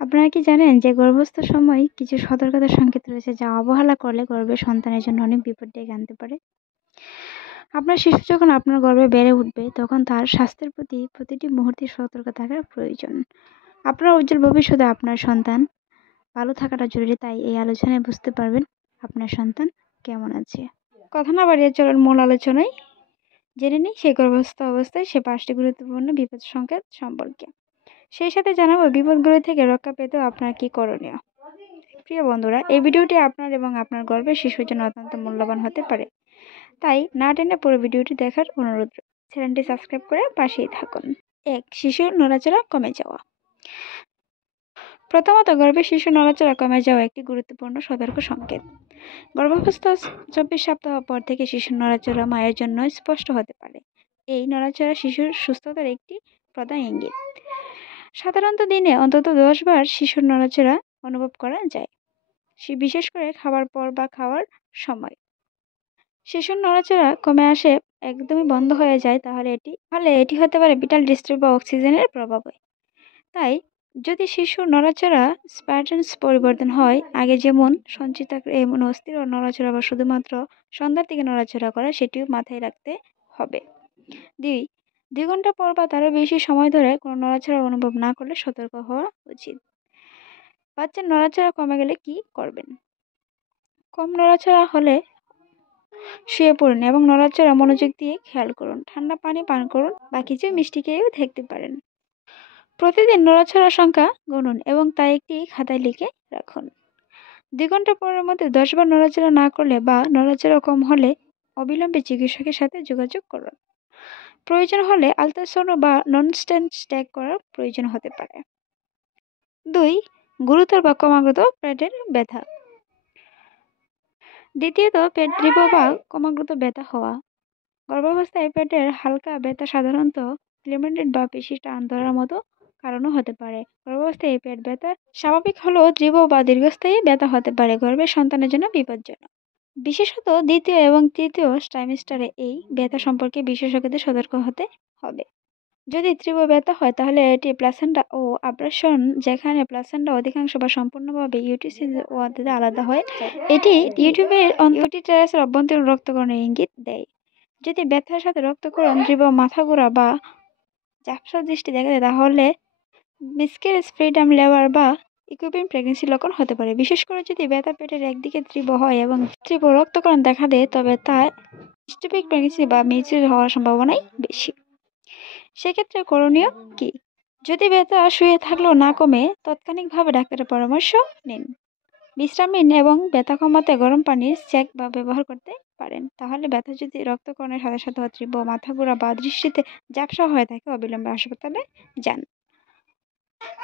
আপনারা কি জানেন যে গর্ভস্থ সময় কিছু সতর্কতার সংকেত রয়েছে যা অবহেলা করলে গর্ভের সন্তানের জন্য অনেক বিপদ ডেকে আনতে পারে। আপনার শিশু যখন আপনার গর্ভে বেড়ে উঠবে তখন তার স্বাস্থ্যের প্রতি প্রতিটি মুহূর্তে সতর্ক থাকার প্রয়োজন। আপনার উজ্জ্বল ভবিষ্যতে আপনার সন্তান ভালো থাকাটা জরুরি, তাই এই আলোচনায় বুঝতে পারবেন আপনার সন্তান কেমন আছে। কথা না বাড়িয়ে চলুন মূল আলোচনায় জেনে নিই সেই গর্ভস্থ অবস্থায় সে 5টি গুরুত্বপূর্ণ বিপদ সংকেত সম্পর্কে। সেই সাথে জানাবো বিপদগুলো থেকে রক্ষা পেতেও আপনার কি করণীয়। প্রিয় বন্ধুরা, এই ভিডিওটি আপনার এবং আপনার গর্ভের শিশুর জন্য অত্যন্ত মূল্যবান হতে পারে, তাই না টেনে পুরো ভিডিওটি দেখার অনুরোধ। চ্যানেলটি সাবস্ক্রাইব করে পাশেই থাকুন। 1. শিশুর নড়াচড়া কমে যাওয়া। প্রথমত, গর্ভের শিশু নড়াচড়া কমে যাওয়া একটি গুরুত্বপূর্ণ সতর্ক সংকেত। গর্ভস্থ 24 সপ্তাহ পর থেকে শিশুর নড়াচড়া মায়ের জন্য স্পষ্ট হতে পারে। এই নড়াচড়া শিশুর সুস্থতার একটি প্রধান ইঙ্গিত। সাধারণত দিনে অন্তত 10 বার শিশুর নড়াচড়া অনুভব করা যায়, বিশেষ করে খাবার পর বা খাওয়ার সময়। শিশুর নড়াচড়া কমে আসে একদমই বন্ধ হয়ে যায় তাহলে এটি হতে পারে ভিটাল ডিস্টার্ব বা অক্সিজেনের প্রভাবে। তাই যদি শিশুর নড়াচড়া প্যাটার্নস পরিবর্তন হয়, আগে যেমন সঞ্চিত এমন অস্থির ও নড়াচড়া বা শুধুমাত্র সন্ধ্যার দিকে নড়াচড়া করা, সেটিও মাথায় রাখতে হবে। 2 ঘন্টা পর বা তারও বেশি সময় ধরে কোনো নড়াচড়া অনুভব না করলে সতর্ক হওয়া উচিত। বাচ্চার নড়াচড়া কমে গেলে কি করবেন? কম নড়াচড়া হলে শুয়ে পড়ুন এবং নড়াচড়া মনোযোগ দিয়ে খেয়াল করুন। ঠান্ডা পানি পান করুন বা কিছু মিষ্টি খেয়েও থাকতে পারেন। প্রতিদিন নড়াচড়ার সংখ্যা গুনুন এবং তা একটি খাতায় লিখে রাখুন। 2 ঘন্টা পরের মধ্যে 10 বার নড়াচড়া না করলে বা নড়াচড়া কম হলে অবিলম্বে চিকিৎসকের সাথে যোগাযোগ করুন। প্রয়োজন হলে আলট্রাসাউন্ড বা নন-স্ট্যান্ড স্ট্যাক করার প্রয়োজন হতে পারে। 2. গুরুতর বা ক্রমাগত পেটের ব্যথা। দ্বিতীয়ত, পেট তীব্র বা ক্রমাগত ব্যথা হওয়া। গর্ভাবস্থায় পেটের হালকা ব্যথা সাধারণত লিমিটেড বা পেশি টান ধরার মতো কারণও হতে পারে। গর্ভাবস্থায় এই পেট ব্যথা স্বাভাবিক হলেও তীব্র বা দীর্ঘস্থায়ী ব্যথা হতে পারে, গর্ভের সন্তানের জন্য বিপজ্জনক। বিশেষত 2য় এবং 3য় ট্রাইমেস্টারে এই ব্যথা সম্পর্কে বিশেষজ্ঞদের সতর্ক হতে হবে। যদি তীব্র ব্যথা হয় তাহলে এটি প্লাসেন্টা ও আব্রাশন, যেখানে প্লাসেন্টা অধিকাংশ বা সম্পূর্ণভাবে ইউটিসিস ওয়াতে আলাদা হয়, এটি ইউটিটারাসের অভ্যন্তরীণ রক্তকরণের ইঙ্গিত দেয়। যদি ব্যথার সাথে রক্তকরণ, তীব্র মাথা ঘোরা বা ঝাপসা দৃষ্টি দেখা যায় তাহলে মিসক্যারেজ, প্রিটার্ম লেবার বা ইকুইপিং প্রেগন্যান্সি লক্ষণ হতে পারে। বিশেষ করে যদি ব্যথা পেটের একদিকে তীব্র হয় এবং তীব্র রক্তকরণ দেখা দেয়, তবে তা স্টোপিক প্রেগন্যান্সি বা মিউচুয়াল হওয়ার সম্ভাবনাই বেশি। সেক্ষেত্রে করণীয় কি? যদি ব্যথা শুয়ে থাকলেও না কমে, তাৎক্ষণিকভাবে ডাক্তারের পরামর্শ নিন। বিশ্রাম নিন এবং ব্যথা কমাতে গরম পানির সেক বা ব্যবহার করতে পারেন। তাহলে ব্যথা যদি রক্তকরণের সাথে সাথে তীব্র মাথা ঘোরা বা দৃষ্টিতে ঝাপসা হয়ে থাকে, অবিলম্বে হাসপাতালে যান।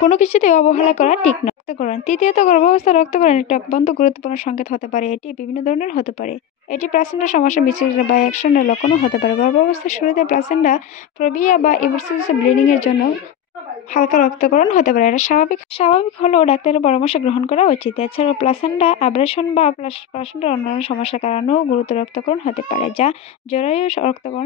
কোনো কিছুতে অবহেলা করা ঠিক নয়। রক্তকরণ। তৃতীয়ত, গর্ভাবস্থায় রক্তকরণ একটি অত্যন্ত গুরুত্বপূর্ণ সংকেত হতে পারে। এটি বিভিন্ন ধরনের হতে পারে। এটি প্লাসেন্টার সমস্যা, মিসক্যারেজ বা অ্যাকশনের লক্ষণও হতে পারে। গর্ভাবস্থার শুরুতে প্লাসেন্টা প্রবিয়া বা ইভার্সিস ব্লিডিং এর জন্য হালকা রক্তকরণ হতে পারে। এটা স্বাভাবিক হলেও ডাক্তারের পরামর্শ গ্রহণ করা উচিত। এছাড়াও প্লাসেন্টা অ্যাব্রেশন বা প্লাসেন্টার অন্যান্য সমস্যার কারণেও গুরুতর রক্তকরণ হতে পারে, যা জরায়ু রক্তকরণ